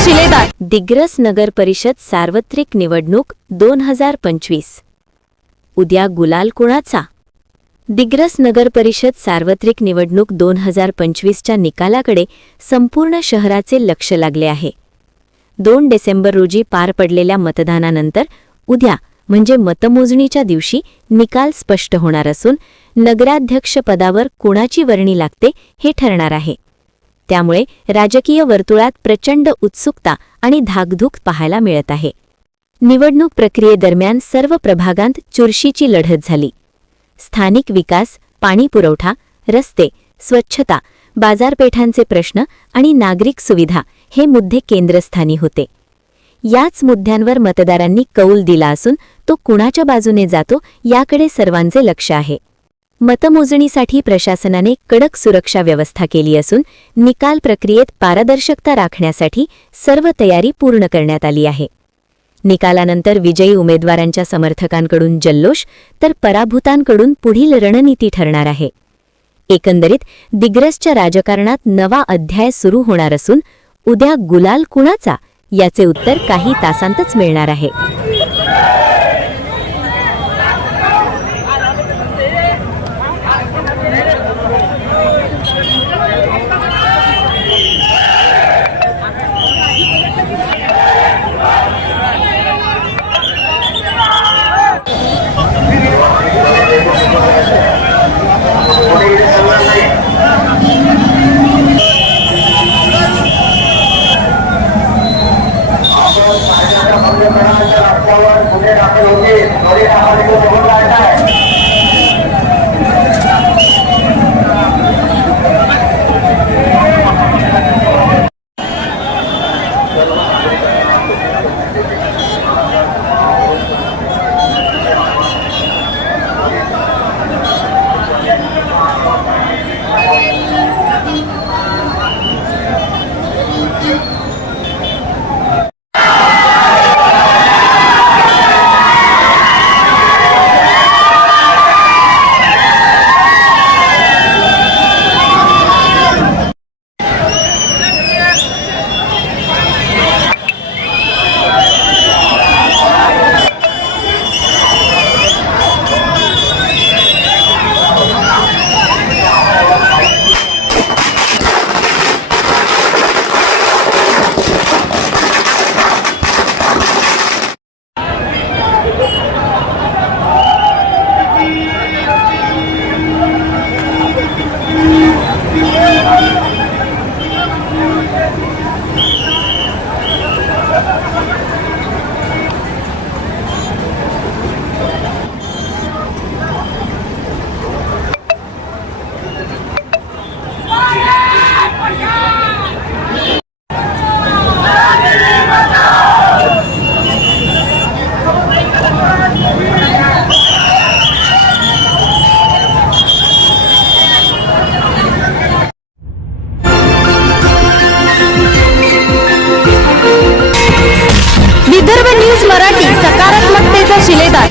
शिलेदार। दिग्रस नगर परिषद सार्वत्रिक निवडणूक 2025। उद्या गुलाल कोणाचा? दिग्रस नगर परिषद सार्वत्रिक निवडणूक 2025च्या निकालाकडे संपूर्ण शहराचे लक्ष लागले आहे। 2 डिसेंबर रोजी पार पडलेल्या मतदानानंतर उद्या म्हणजे मतमोजणीच्या दिवशी निकाल स्पष्ट होणार असून नगराध्यक्षपदावर कोणाची वर्णी लागते हे ठरणार आहे। त्यामुळे राजकीय वर्तुळात प्रचंड उत्सुकता आणि धाकधूक पाहायला मिळत आहे। निवडणूक प्रक्रियेदरम्यान सर्व प्रभागांत चुरशीची लढत झाली। स्थानिक विकास, पाणी पुरवठा, रस्ते, स्वच्छता, बाजारपेठांचे प्रश्न आणि नागरिक सुविधा हे मुद्दे केंद्रस्थानी होते। याच मुद्द्यांवर मतदारांनी कौल दिला असून तो कुणाच्या बाजूने जातो याकडे सर्वांचे लक्ष आहे। मतमोजणीसाठी प्रशासनाने कडक सुरक्षा व्यवस्था केली असून निकाल प्रक्रियेत पारदर्शकता राखण्यासाठी सर्व तयारी पूर्ण करण्यात आली आहे। निकालानंतर विजयी उमेदवारांच्या समर्थकांकडून जल्लोष तर पराभूतांकडून पुढील रणनीती ठरणार आहे। एकंदरीत दिग्रसच्या राजकारणात नवा अध्याय सुरू होणार असून उद्या गुलाल कुणाचा याचे उत्तर काही तासांतच मिळणार आहे।